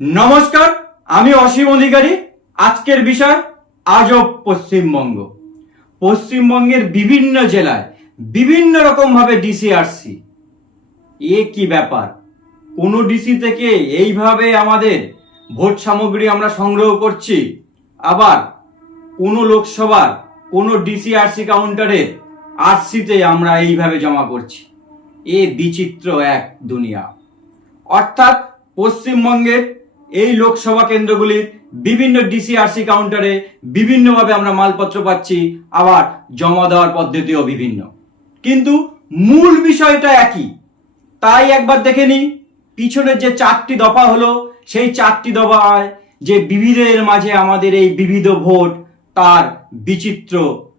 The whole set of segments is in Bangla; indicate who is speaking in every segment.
Speaker 1: নমস্কার, আমি অসীম অধিকারী। আজকের বিষয়, আজব পশ্চিমবঙ্গ। পশ্চিমবঙ্গের বিভিন্ন জেলায় বিভিন্ন রকম ভাবে ডিসিআরসি এ কি ব্যাপার? কোন ডিসি থেকে এইভাবে আমাদের ভোট সামগ্রী আমরা সংগ্রহ করছি? আবার কোন লোকসভার, কোন ডিসিআরসি কাউন্টারে আরসিতে আমরা এইভাবে জমা করছি? এ বিচিত্র এক দুনিয়া। অর্থাৎ পশ্চিমবঙ্গের এই লোকসভা কেন্দ্রগুলির বিভিন্ন ডিসিআরসি কাউন্টারে বিভিন্নভাবে আমরা মালপত্র পাচ্ছি, আবার জমা দেওয়ার পদ্ধতিও বিভিন্ন। কিন্তু মূল বিষয়টা একই। তাই একবার দেখে নিই, পিছনের যে চারটি দফা হলো, সেই চারটি দফায় যে বিবিধের মাঝে আমাদের এই বিবিধ ভোট, তার বিচিত্র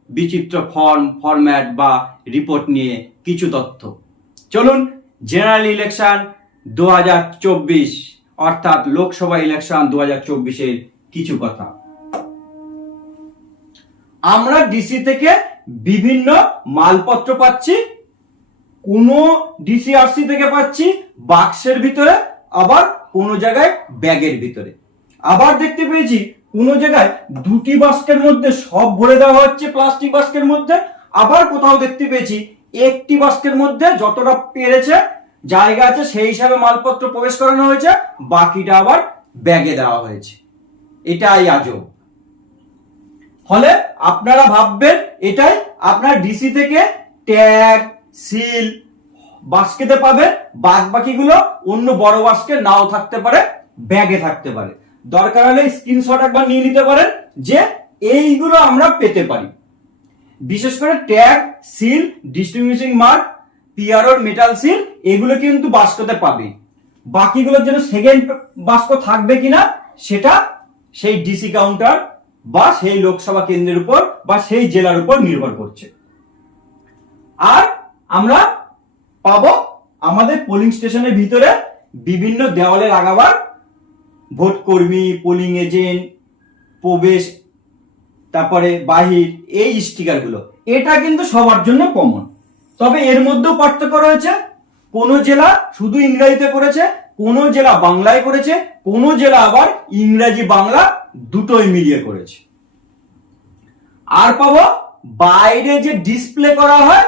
Speaker 1: বিচিত্র ফর্ম ফরম্যাট বা রিপোর্ট নিয়ে কিছু তথ্য। চলুন জেনারেল ইলেকশন দু হাজার চব্বিশ অর্থাৎ লোকসভা ইলেকশন দু হাজার চব্বিশের কিছু কথা। আমরা ডিসি থেকে বিভিন্ন মালপত্র পাচ্ছি, কোনো ডিসিআরসি থেকে পাচ্ছি, বাক্সের ভিতরে, আবার কোনো জায়গায় ব্যাগের ভিতরে। আবার দেখতে পেয়েছি, কোনো জায়গায় দুটি বাস্কের মধ্যে সব ভরে দেওয়া হচ্ছে প্লাস্টিক বাস্কের মধ্যে। আবার কোথাও দেখতে পেয়েছি, একটি বাস্কের মধ্যে যতটা পেরেছে জায়গা আছে, সেই হিসাবে মালপত্র প্রবেশ করানো হয়েছে, বাকিটা আবার ব্যাগে দেওয়া হয়েছে। এটাই আজব। ফলে আপনারা ভাববেন, এটাই আপনার ডিসি থেকে ট্যাগ সিল বাস্কেতে পাবেন বাদ বাকিগুলো অন্য বড় বাস্কে নাও থাকতে পারে ব্যাগে থাকতে পারে। দরকার হলে স্ক্রিনশট একবার নিয়ে নিতে পারেন যে এইগুলো আমরা পেতে পারি। বিশেষ করে ট্যাগ সিল ডিস্ট্রিবিউশন মার্ক পিআরওর মেটাল সিল এগুলো কিন্তু বাস্কতে পাবে। বাকিগুলোর জন্য সেকেন্ড বাস্ক থাকবে কিনা, সেটা সেই ডিসি কাউন্টার বা সেই লোকসভা কেন্দ্রের উপর বা সেই জেলার উপর নির্ভর করছে। আর আমরা পাবো আমাদের পোলিং স্টেশনের ভিতরে বিভিন্ন দেওয়ালে লাগাবার ভোট কর্মী পোলিং এজেন্ট প্রবেশ, তারপরে বাহির, এই স্টিকারগুলো এটা কিন্তু সবার জন্য কমন তবে এর মধ্যেও পার্থক্য রয়েছে। কোন জেলা শুধু ইংরেজিতে করেছে, কোন জেলা বাংলায় করেছে, কোন জেলা আবার ইংরেজি বাংলা দুটোই মিলিয়ে করেছে। আর পাবো, বাইরে যে ডিসপ্লে করা হয়,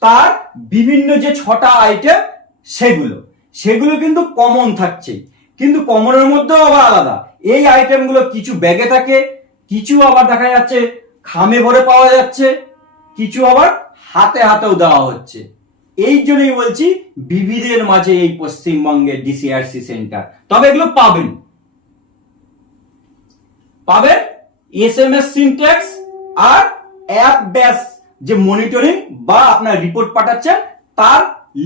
Speaker 1: তার বিভিন্ন যে ছটা আইটেম সেগুলো। সেগুলো কিন্তু কমন থাকছে। কিন্তু কমনের মধ্যেও আবার আলাদা। এই আইটেমগুলো কিছু ব্যাগে থাকে, কিছু আবার দেখা যাচ্ছে, খামে ভরে পাওয়া যাচ্ছে, কিছু আবার হাতে হাতেও দেওয়া হচ্ছে। এই জন্যই বলছি বিবিধের মাঝে এই পশ্চিমবঙ্গের ডিসিআরসি সেন্টার তবে এগুলো পাবেন। পাবেন এস এম এস সিনট্যাক্স আর অ্যাপ ব্যাস যে মনিটরিং বা আপনার রিপোর্ট পাঠাচ্ছেন, তার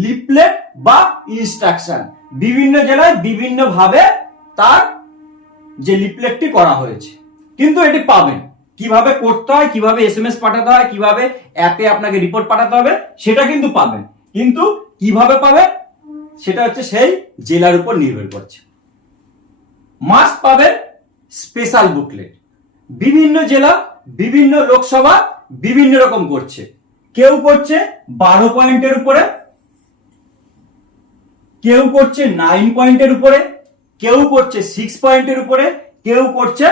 Speaker 1: লিপলেট বা ইনস্ট্রাকশন বিভিন্ন জেলায় বিভিন্ন ভাবে তার যে লিপলেটটি করা হয়েছে। কিন্তু এটি পাবেন। কীভাবে করতে হয়, কীভাবে এসএমএস পাঠাতে হয়, কীভাবে অ্যাপে আপনাকে রিপোর্ট পাঠাতে হবে, সেটা কিন্তু পাবেন। কিন্তু কীভাবে পাবে, সেটা হচ্ছে সেই জেলার উপর নির্ভর করছে। মাস্ট পাবেন স্পেশাল বুকলেট বিভিন্ন জেলা, বিভিন্ন লোকসভা, বিভিন্ন রকম করছে। কেউ করছে বারো পয়েন্টের উপরে, কেউ করছে নাইন পয়েন্টের উপরে, কেউ করছে সিক্স পয়েন্টের উপরে, কেউ করছে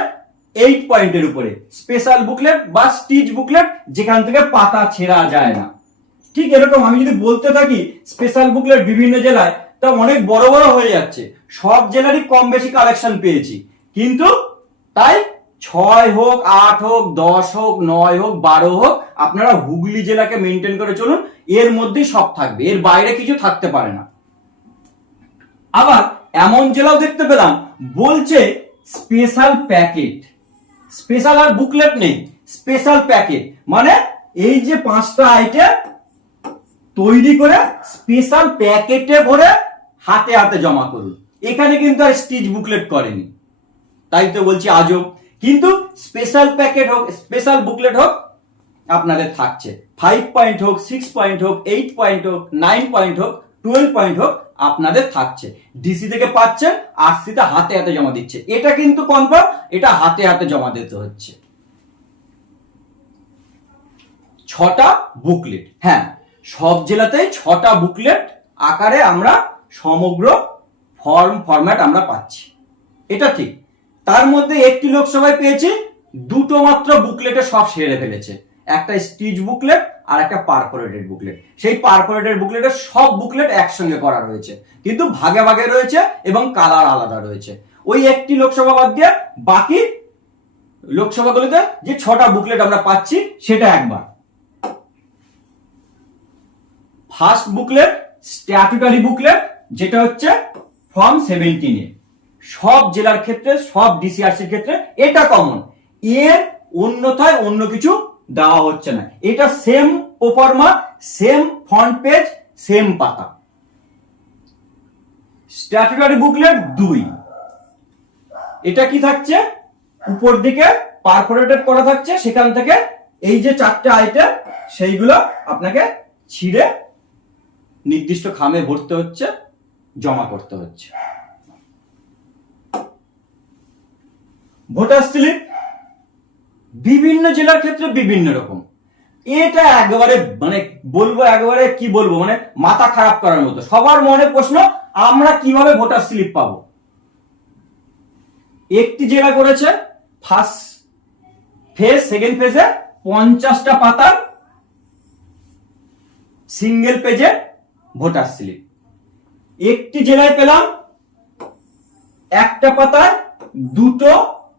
Speaker 1: এইট পয়েন্টের উপরে। স্পেশাল বুকলেট বা স্টিচ বুকলেট যেখান থেকে পাতা ছেঁড়া যায় না। ঠিক এরকম আমি যদি বলতে থাকি স্পেশাল বুকলেট বিভিন্ন জেলায়, তা অনেক বড় বড় হয়ে যাচ্ছে। সব জেলারই কম বেশি কালেকশন পেয়েছি। কিন্তু তাই ছয় হোক, আট হোক, দশ হোক, নয় হোক, বারো হোক, আপনারা হুগলি জেলাকে মেনটেন করে চলুন। এর মধ্যেই সব থাকবে। এর বাইরে কিছু থাকতে পারে না। আবার এমন জেলাও দেখতে পেলাম, বলছে স্পেশাল প্যাকেট স্পেশাল আর বুকলেট নেই স্পেশাল প্যাকেট মানে এই যে পাঁচটা আইটেম তৈরি করে স্পেশাল প্যাকেটে ভরে হাতে হাতে জমা করুন। এখানে কিন্তু আর স্টিচ বুকলেট করেনি। তাই তো বলছি আজও। কিন্তু স্পেশাল প্যাকেট হোক স্পেশাল বুকলেট হোক, আপনাদের থাকছে। ফাইভ পয়েন্ট হোক সিক্স পয়েন্ট হোক এইট পয়েন্ট হোক নাইন পয়েন্ট হোক টুয়েলভ পয়েন্ট হোক, আপনাদের থাকছে। ডিসি থেকে পাচ্ছেন আর আরসিতে হাতে হাতে জমা দিচ্ছে। এটা কিন্তু কনফার্ম এটা হাতে হাতে জমা দিতে হচ্ছে। ছটা বুকলেট হ্যাঁ সব জেলাতেই ছটা বুকলেট আকারে আমরা সমগ্র ফর্ম ফরম্যাট আমরা পাচ্ছি। এটা ঠিক। তার মধ্যে একটি লোকসভায় পেয়েছি, দুটো মাত্র বুকলেটে সব সেরে ফেলেছে। একটা স্টিচ বুকলেট আর একটা পারফোরেটেড বুকলেট সেই পারফোরেটেড বুকলেটের সব বুকলেট একসঙ্গে করা রয়েছে। কিন্তু ভাগে ভাগে রয়েছে এবং কালার আলাদা রয়েছে। ওই একটি লোকসভা বাদ দিয়ে বাকি লোকসভাগুলোতে যে ছটা বুকলেট আমরা পাচ্ছি, সেটা একবার। ফার্স্ট বুকলেট স্ট্যাটুটারি বুকলেট যেটা হচ্ছে ফর্ম সেভেন্টিনে সব জেলার ক্ষেত্রে, সব ডিসিআরসির ক্ষেত্রে এটা কমন এর অন্যথায় অন্য কিছু দেওয়া হচ্ছে না। এটা সেম ওপরমা সেম ফ্রন্ট পেজ সেম পাতা। স্ট্যাটুটারি বুকলেট দুই। এটা কি থাকছে? উপর দিকে পারফোরেটেড করা থাকছে, সেখান থেকে এই যে চারটে আইটেম সেইগুলো আপনাকে ছিঁড়ে নির্দিষ্ট খামে ভরতে হচ্ছে, জমা করতে হচ্ছে। ভোটার স্লিপ বিভিন্ন জেলার ক্ষেত্রে বিভিন্ন রকম। এটা একেবারে মানে বলব একেবারে কি বলব মানে মাথা খারাপ করার মতো। সবার মনে প্রশ্ন, আমরা কীভাবে ভোটার স্লিপ পাবো? একটি জেলা করেছে, ফার্স্ট ফেজ, সেকেন্ড ফেজে পঞ্চাশটা পাতার সিঙ্গেল পেজে ভোটার স্লিপ। একটি জেলায় পেলাম একটা পাতায় দুটো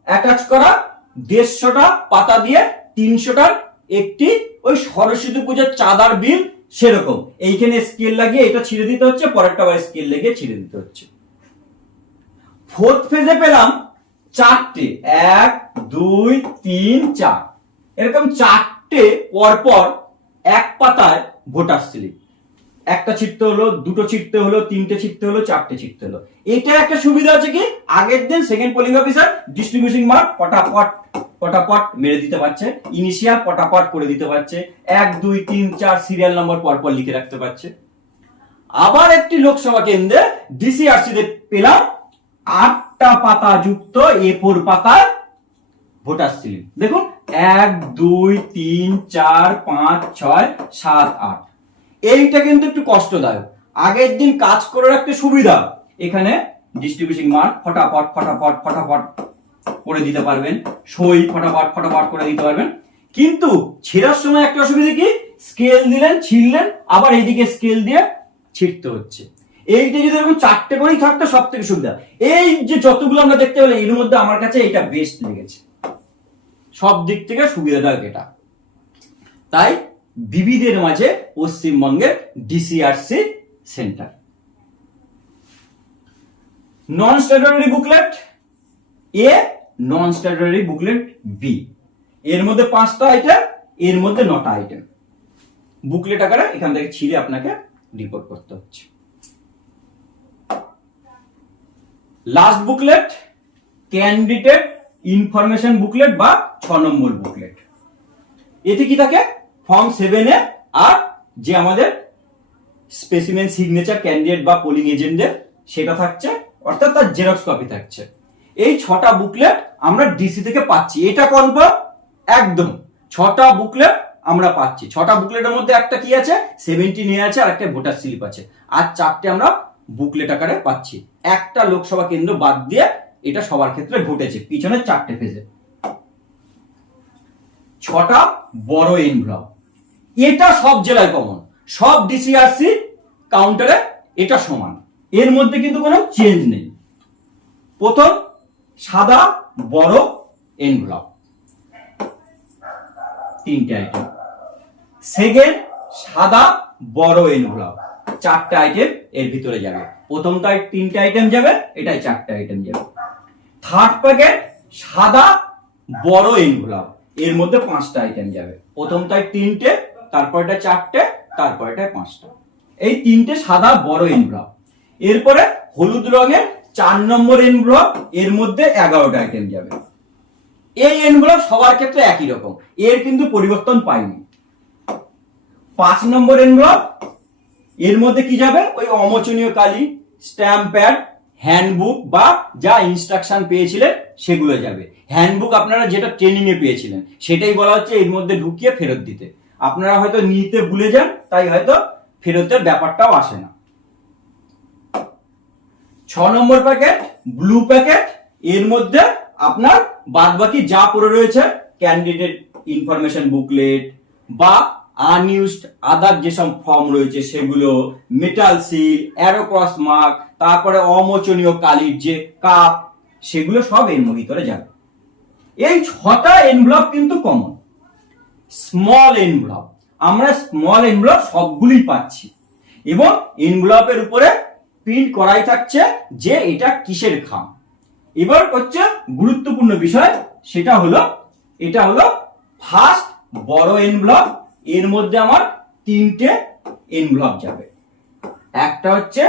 Speaker 1: অ্যাটাচ করা দেড়শোটা পাতা দিয়ে তিনশোটার একটি ওই সরস্বতী পুজোর চাঁদার বিল সেরকম। এইখানে স্কেল লাগিয়ে এটা ছিঁড়ে দিতে হচ্ছে, পরেরটা আবার স্কেল লাগিয়ে ছিঁড়ে দিতে হচ্ছে। ফোর্থ ফেজে পেলাম চারটে। এক, দুই, তিন, চার। এরকম চারটে পরপর এক পাতায় ভোটার স্লিপ একটা ছিটতে হলো, দুটো ছিটতে হলো, তিনটে ছিটতে হলো, চারটে ছিটতে হলো। এটা একটা সুবিধা আছে কি? আগের দিন second polling officer distribution mark পটাপট পটাপট মেরে দিতে পারছে। ইনিশিয়াল পটাপট করে দিতে পারছে। এক, দুই, তিন, চার সিরিয়াল নম্বর পরপর লিখে রাখতে পারছে। আবার একটি লোকসভা কেন্দ্রে ডিসিআরসি তে পেলাম আটটা পাতা যুক্ত এ ফোর পাতার ভোটার স্লিপ। দেখুন, এক, দুই, তিন, চার, পাঁচ, ছয়, সাত, আট। এইটা কিন্তু একটু কষ্টদায়ক। আগের দিন কাজ করে রাখতে সুবিধা। এখানে ডিস্ট্রিবিউশন মার্ক ফটাফট ফটাফট ফটাফট করে দিতে পারবেন। সই ফটাফট ফটাফট করে দিতে পারবেন। কিন্তু ছেঁড়ার সময় একটা অসুবিধা কি? স্কেল দিলেন, ছিঁড়লেন, আবার এইদিকে স্কেল দিয়ে ছিঁড়তে হচ্ছে। এইটা যদি এরকম চারটে করেই থাকতো সব থেকে সুবিধা। এই যে যতগুলো আমরা দেখতে পেলাম, এর মধ্যে আমার কাছে এটা বেস্ট লেগেছে। সব দিক থেকে সুবিধাদায়ক এটা। তাই বিবিধের মাঝে পশ্চিমবঙ্গের DCRC centre non statutory booklet A non statutory booklet B এর মধ্যে পাঁচটা আইটেম এর মধ্যে নটা আইটেম বুকলেট আকারে এখান থেকে ছিঁড়ে আপনাকে রিপোর্ট করতে হচ্ছে। Last booklet candidate information booklet বা ছ নম্বর বুকলেট এতে কি থাকে? ফর্ম সেভেনে আর যে আমাদের স্পেসিমেন সিগনেচার ক্যান্ডিডেট বা পোলিং এজেন্টদের সেটা থাকছে, অর্থাৎ তার জেরক্স কপি থাকছে। এই ছটা বুকলেট আমরা ডিসি থেকে পাচ্ছি। এটা কনফার্ম একদম ছটা বুকলেট আমরা পাচ্ছি। ছটা বুকলেটের মধ্যে একটা কি আছে? সেভেন্টি নিয়ে আছে আর একটা ভোটার স্লিপ আছে। আর চারটে আমরা বুকলেট আকারে পাচ্ছি। একটা লোকসভা কেন্দ্র বাদ দিয়ে এটা সবার ক্ষেত্রে ঘটেছে। পিছনে চারটে ফেজে ছটা বড় এনভলপ এটা সব জেলায় কমন সব ডিসিআরসি কাউন্টারে এটা সমান। এর মধ্যে কিন্তু কোনো চেঞ্জ নেই। প্রথম, সাদা, বড় এনভলপ তিনটে আইটেম সেকেন্ড সাদা, বড় এনভলপ চারটে আইটেম এর ভিতরে যাবে। প্রথমটায় তিনটে আইটেম যাবে, এটাই চারটে আইটেম যাবে। থার্ড প্যাকেট সাদা, বড় এনভলপ এর মধ্যে পাঁচটা আইটেম যাবে। প্রথমটায় তিনটে তারপরটা চারটে, তারপরটা পাঁচটা। এই তিনটে সাদা বড় এনভলপ এরপরে হলুদ রঙের চার নম্বর এনভলপ এর মধ্যে এগারোটা আইটেম যাবে। এই এনভলপ সবার ক্ষেত্রে একই রকম, এর কিন্তু পরিবর্তন পাইনি। পাঁচ নম্বর এনভলপ এর মধ্যে কি যাবে? ওই অমোচনীয় কালি স্ট্যাম্প প্যাড হ্যান্ডবুক বা যা ইনস্ট্রাকশন পেয়েছিলেন, সেগুলো যাবে। হ্যান্ডবুক আপনারা যেটা ট্রেনিং এ পেয়েছিলেন, সেটাই বলা হচ্ছে এর মধ্যে ঢুকিয়ে ফেরত দিতে। আপনারা হয়তো নিতে ভুলে যান, তাই হয়তো ফেরতের ব্যাপারটাও আসে না। ছ নম্বর প্যাকেট, ব্লু প্যাকেট, এর মধ্যে আপনার বাদ বাকি যা পড়ে রয়েছে ক্যান্ডিডেট ইনফরমেশন বুকলেট বা আনইউজড আদার যেসব ফর্ম রয়েছে, সেগুলো মেটাল সিল অ্যারোক্রস মার্ক তারপরে অমোচনীয় কালির যে কাপ সেগুলো সব এর ভিতরে যাবে। এই ছটা এনভলপ কিন্তু কমন স্মল এনভলপ আমরা স্মল এনভলপ সবগুলোই পাচ্ছি। এবং এনভলপের উপরে প্রিন্ট করাই থাকছে যে এটা কিসের খাম। এবার হচ্ছে গুরুত্বপূর্ণ বিষয়, সেটা হলো, এটা হলো ফার্স্ট বড় এনভলপ এর মধ্যে আমার তিনটে এনভলপ যাবে। একটা হচ্ছে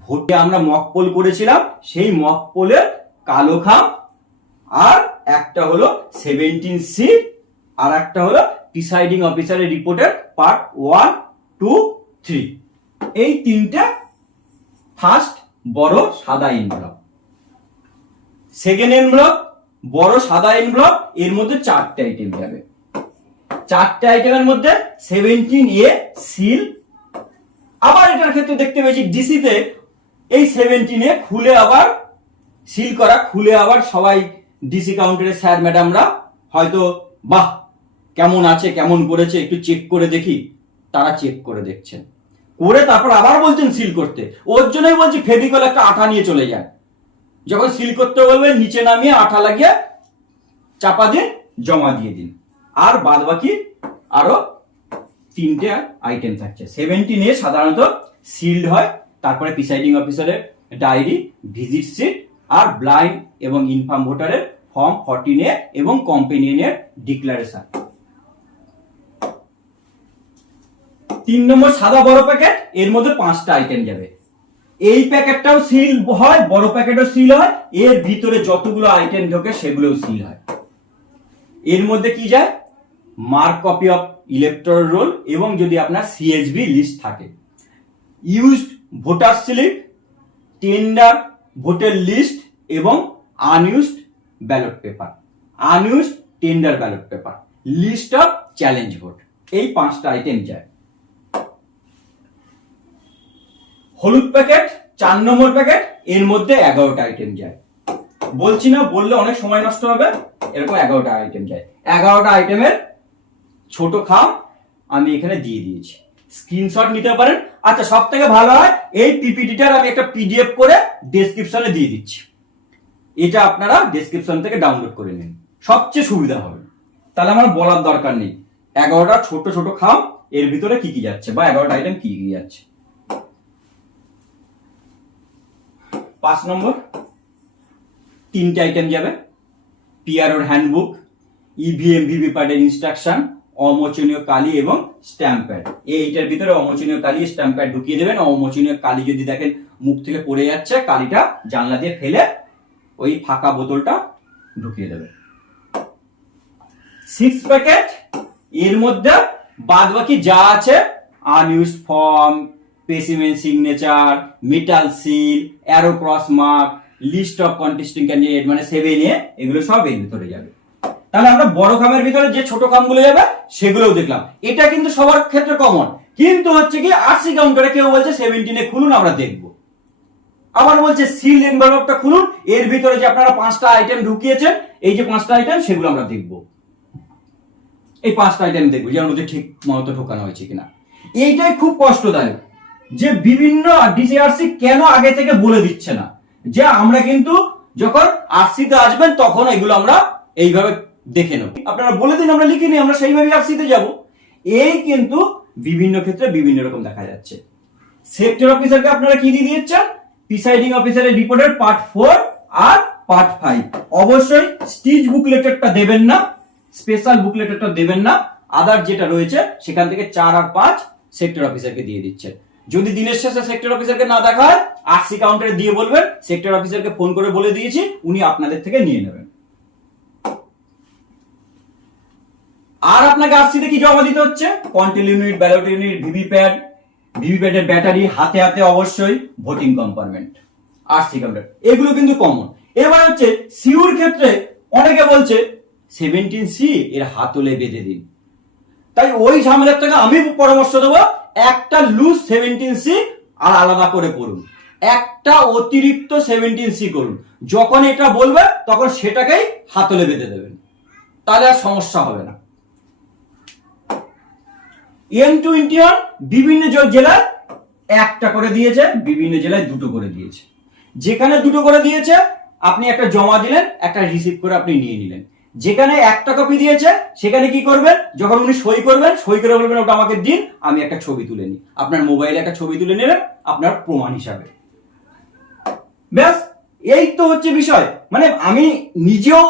Speaker 1: ভোটে আমরা মক পোল করেছিলাম, সেই মক পোলের কালো খাম, আর একটা হলো সেভেন্টিন সি আর একটা হলো প্রিসাইডিং অফিসারের রিপোর্টের পার্ট ওয়ান টু থ্রি এই তিনটে ফার্স্ট বড় সাদা এনভলপ সেকেন্ড এনভলপ বড় সাদা এনভলপ এর মধ্যে চারটে আইটেম যাবে। চারটে আইটেমের মধ্যে সেভেন্টিন এ সিল আবার এটার ক্ষেত্রে দেখতে পেয়েছি ডিসিতে এই সেভেন্টিনে খুলে আবার সিল করা, খুলে আবার সবাই ডিসি কাউন্টারের স্যার ম্যাডামরা হয়তো, বাহ কেমন আছে, কেমন করেছে, একটু চেক করে দেখি। তারা চেক করে দেখছেন। করে তারপর আবার বলছেন সিল করতে। ওর জন্যই বলছি, ফেভিকল একটা আঠা নিয়ে চলে যান। যখন সিল করতে বলবেন, নিচে নামিয়ে আঠা লাগিয়ে চাপা দিয়ে জমা দিয়ে দিন। আর বাদ বাকি আরও তিনটে আইটেম থাকছে। সেভেন্টিন এ সাধারণত সিল্ড হয়। তারপরে প্রিসাইডিং অফিসারের ডায়েরি ভিজিট সিট আর ব্লাইন্ড এবং ইনফার্ম ভোটারের ফর্ম ফর্টিন এ এবং কম্পেনিয়নের ডিক্লারেশন তিন নম্বর সাদা বড় প্যাকেট এর মধ্যে পাঁচটা আইটেম যাবে। এই প্যাকেটটাও সিল হয়, বড় প্যাকেটও সিল হয়, এর ভিতরে যতগুলো আইটেম ঢোকে সেগুলোও সিল হয়। এর মধ্যে কি যায়? Mark copy of electoral roll এবং যদি আপনার সিএসবি লিস্ট থাকে। ইউজড ভোটার স্লিপ টেন্ডার ভোটের লিস্ট এবং unused ballot paper unused tender ballot paper list of challenge vote এই পাঁচটা আইটেম যায়। হলুদ প্যাকেট, চার নম্বর প্যাকেট, এর মধ্যে এগারোটা আইটেম যায়। বলছি না, বললে অনেক সময় নষ্ট হবে, এরকম এগারোটা আইটেম যায়। এগারোটা আইটেমের ছোট খাম আমি এখানে দিয়ে দিয়েছি। স্ক্রিনশট নিতে পারেন। আচ্ছা সব থেকে ভালো হয়, এই পিপিটিটার আমি একটা পিডিএফ করে ডেসক্রিপশনে দিয়ে দিচ্ছি। এটা আপনারা ডেসক্রিপশন থেকে ডাউনলোড করে নিন। সবচেয়ে সুবিধা হবে। তাহলে আমার বলার দরকার নেই। এগারোটা ছোট ছোট খাম, এর ভিতরে কি কি যাচ্ছে বা এগারোটা আইটেম কি কি যাচ্ছে। পাঁচ নম্বর। তিনটে আইটেম যাবে। পিআরওর হ্যান্ডবুক ইভিএম ভিভিপ্যাডের ইনস্ট্রাকশন অমোচনীয় কালি এবং স্ট্যাম্প প্যাড এইটার ভিতরে অমোচনীয় কালি স্ট্যাম্প প্যাড ঢুকিয়ে দেবেন। অমোচনীয় কালি যদি দেখেন মুখ থেকে পড়ে যাচ্ছে, কালিটা জানলা দিয়ে ফেলে ওই ফাঁকা বোতলটা ঢুকিয়ে দেবেন। সিক্স প্যাকেট এর মধ্যে বাদ বাকি যা আছে unused form specimen signature metal seal arrow cross mark list of contesting candidate মানে সেভেন এ এগুলো সব এর ভিতরে যাবে। তাহলে আমরা বড় খামের ভিতরে যে ছোট খামগুলো যাবে, সেগুলোও দেখলাম। এটা কিন্তু সবার ক্ষেত্রে কমন কিন্তু হচ্ছে কি আরসি কাউন্টারে কেউ বলছে সেভেন্টিনে খুলুন, আমরা দেখব। আবার বলছে সিল এনভেলপটা খুলুন, এর ভিতরে যে আপনারা পাঁচটা আইটেম ঢুকিয়েছেন, এই যে পাঁচটা আইটেম সেগুলো আমরা দেখব। এই পাঁচটা আইটেম দেখব যে ওর মধ্যে ঠিক মতো ঢোকানো হয়েছে কিনা। এইটাই খুব কষ্টদায়ক। যে বিভিন্ন ডিসিআরসি কেন আগে থেকে বলে দিচ্ছে না? যে আমরা কিন্তু যখন আরসিতে আসবেন, তখন এগুলো আমরা এইভাবে দেখে নেব। আপনারা বলে দিন, আমরা লিখিনি আমরা সেইভাবে আরসিতে যাব। এই কিন্তু বিভিন্ন ক্ষেত্রে বিভিন্ন রকম দেখা যাচ্ছে। সেক্টর অফিসারকে আপনারা কি দিয়ে দিচ্ছেন প্রিসাইডিং অফিসারের রিপোর্টের পার্ট ফোর আর পার্ট ফাইভ অবশ্যই স্টিচ বুকলেটারটা দেবেন না স্পেশাল বুকলেটারটা দেবেন না। আদার যেটা রয়েছে, সেখান থেকে চার আর পাঁচ সেক্টর অফিসারকে দিয়ে দিচ্ছেন। যদি দিনের শেষে সেক্টর অফিসারকে না দেখা হয় আরসি কাউন্টারে দিয়ে বলবেন সেক্টর অফিসারকে ফোন করে বলে দিয়েছি, উনি আপনাদের থেকে নিয়ে নেবেন। আর আপনাকে আরসিতে কি জমা দিতে হচ্ছে? Control unit ballot unit VVPAT ভিভিপ্যাডের battery হাতে হাতে অবশ্যই ভোটিং কম্পার্টমেন্ট আরসি কাউন্টার এগুলো কিন্তু কমন এবার হচ্ছে সিউর ক্ষেত্রে অনেকে বলছে সেভেন্টিন সি এর হাতলে বেঁধে দিন। তাই ওই ঝামেলার থেকে আমি পরামর্শ দেবো একটা লুজ সেভেন্টিন সি আর আলাদা করে করুন। একটা অতিরিক্ত সেভেন্টিন সি করুন। যখন এটা বলবে, তখন সেটাকেই হাতলে বেঁধে দেবেন। তাহলে আর সমস্যা হবে না। এম টোয়েন্টি ওয়ান বিভিন্ন জেলায় একটা করে দিয়েছে, বিভিন্ন জেলায় দুটো করে দিয়েছে। যেখানে দুটো করে দিয়েছে, আপনি একটা জমা দিলেন, একটা রিসিভ করে আপনি নিয়ে নিলেন। যেখানে একটা কপি দিয়েছে, সেখানে কি করবেন? যখন উনি সই করবেন, সই করে বলবেন, ওটা আমাকে দিন, আমি একটা ছবি তুলে নিই। আপনার মোবাইলে একটা ছবি তুলে নিলেন আপনার প্রমাণ হিসাবে। ব্যাস, এই তো হচ্ছে বিষয়। মানে আমি নিজেও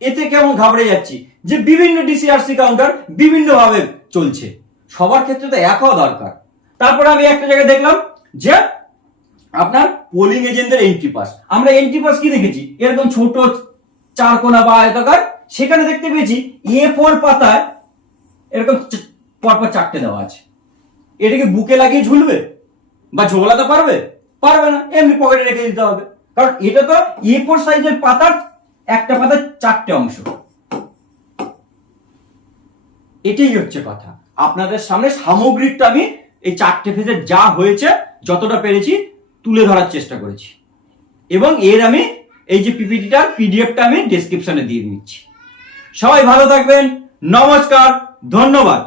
Speaker 1: এতে কেমন ঘাবড়ে যাচ্ছি যে বিভিন্ন ডিসিআরসি কাউন্টার বিভিন্ন ভাবে চলছে। সবার ক্ষেত্রে তো এক হওয়া দরকার। তারপরে আমি একটা জায়গায় দেখলাম যে আপনার পোলিং এজেন্টদের এন্ট্রি পাস আমরা এন্ট্রি পাস কি দেখেছি? এরকম ছোট চার কোনা বা আয়তাকার, সেখানে দেখতে পেয়েছি এ ফোর পাতায় এরকম পরপর চারটে দেওয়া আছে। এটাকে বুকে লাগিয়ে ঝুলবে বা ঝোলাতে পারবে? পারবে না, এমনি পকেটে রেখে দিতে হবে। কারণ এটা তো এ ফোর সাইজের পাতার একটা পাতার চারটে অংশ। এটাই হচ্ছে কথা। আপনাদের সামনে সামগ্রিকটা আমি এই চারটে ফেজে যা হয়েছে, যতটা পেরেছি, তুলে ধরার চেষ্টা করেছি। এবং এর আমি এই যে পিপিটিটার পিডিএফটা আমি ডেসক্রিপশনে দিয়ে দিচ্ছি। সবাই ভালো থাকবেন নমস্কার ধন্যবাদ।